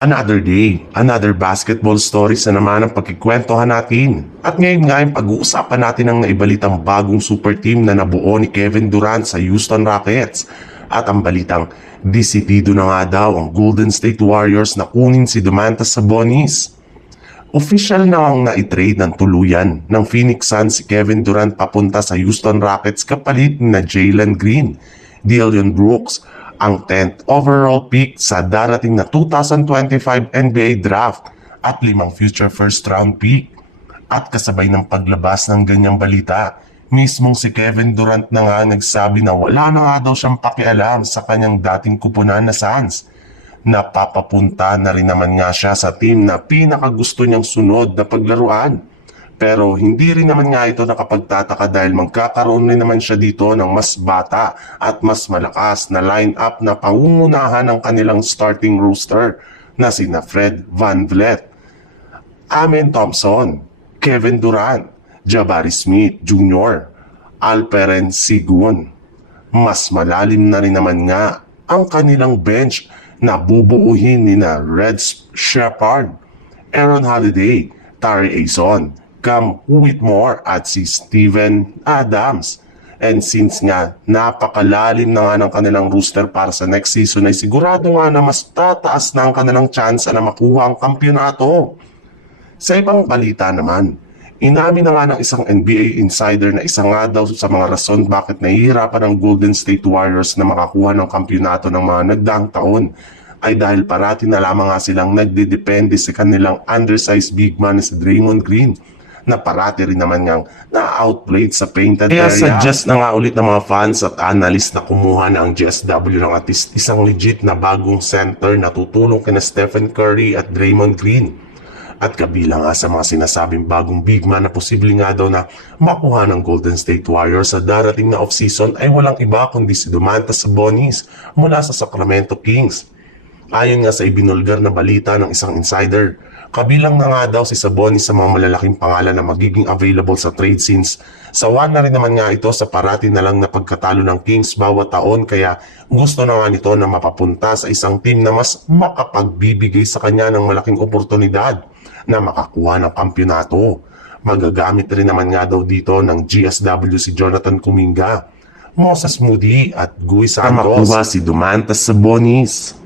Another day, another basketball stories na naman ang pagkikwentuhan natin. At ngayon nga yung pag-uusapan natin ang naibalitang bagong super team na nabuo ni Kevin Durant sa Houston Rockets. At ang balitang desidido na nga daw ang Golden State Warriors na kunin si Domantas Sabonis. Official na ang na-trade ng tuluyan ng Phoenix Suns si Kevin Durant papunta sa Houston Rockets kapalit na Jalen Green, Dillon Brooks, ang 10th overall pick sa darating na 2025 NBA Draft at 5 future first round pick. At kasabay ng paglabas ng ganyang balita, mismong si Kevin Durant na nga nagsabi na wala na nga daw siyang pakialam sa kanyang dating kupunan na Suns. Napapapunta na rin naman nga siya sa team na pinakagusto niyang sunod na paglaruan. Pero hindi rin naman nga ito nakapagtataka dahil magkakaroon rin naman siya dito ng mas bata at mas malakas na line-up na pangungunahan ng kanilang starting roster na sina Fred VanVleet, Amen Thompson, Kevin Durant, Jabari Smith Jr., Alperen Sengun. Mas malalim na rin naman nga ang kanilang bench na bubuuhin ni na Red Shepard, Aaron Holiday, Tari Eason, Cam Whitmore at si Steven Adams. And since nga napakalalim na nga ng kanilang roster para sa next season ay sigurado nga na mas tataas na ang kanilang chance na makuha ang kampyonato. Sa ibang balita naman, inamin na nga ng isang NBA insider na isa nga daw sa mga rason bakit nahihirapan ang Golden State Warriors na makakuha ng kampyonato ng mga nagdaang taon ay dahil parati na lamang nga silang nagdedepende sa kanilang undersized big man si Draymond Green na parati rin naman ngang na-outplayed sa painted area. Kaya suggest na nga ulit ng mga fans at analyst na kumuha na ang GSW ng at least isang legit na bagong center na tutulong kina Stephen Curry at Draymond Green. At kabilang nga sa mga sinasabing bagong big man na posible nga daw na makuha ng Golden State Warriors sa darating na offseason ay walang iba kundi si Domantas Sabonis mula sa Sacramento Kings. Ayon nga sa ibinulgar na balita ng isang insider, kabilang na nga daw si Sabonis sa mga malalaking pangalan na magiging available sa trade since sawa na rin naman nga ito sa parati na lang na pagkatalo ng Kings bawat taon kaya gusto na nga nito na mapapunta sa isang team na mas makapagbibigay sa kanya ng malaking oportunidad na makakuha ng kampyonato. Magagamit rin naman nga daw dito ng GSW si Jonathan Kuminga, Moses Moody at Guy Santos. Makuha si Domantas Sabonis.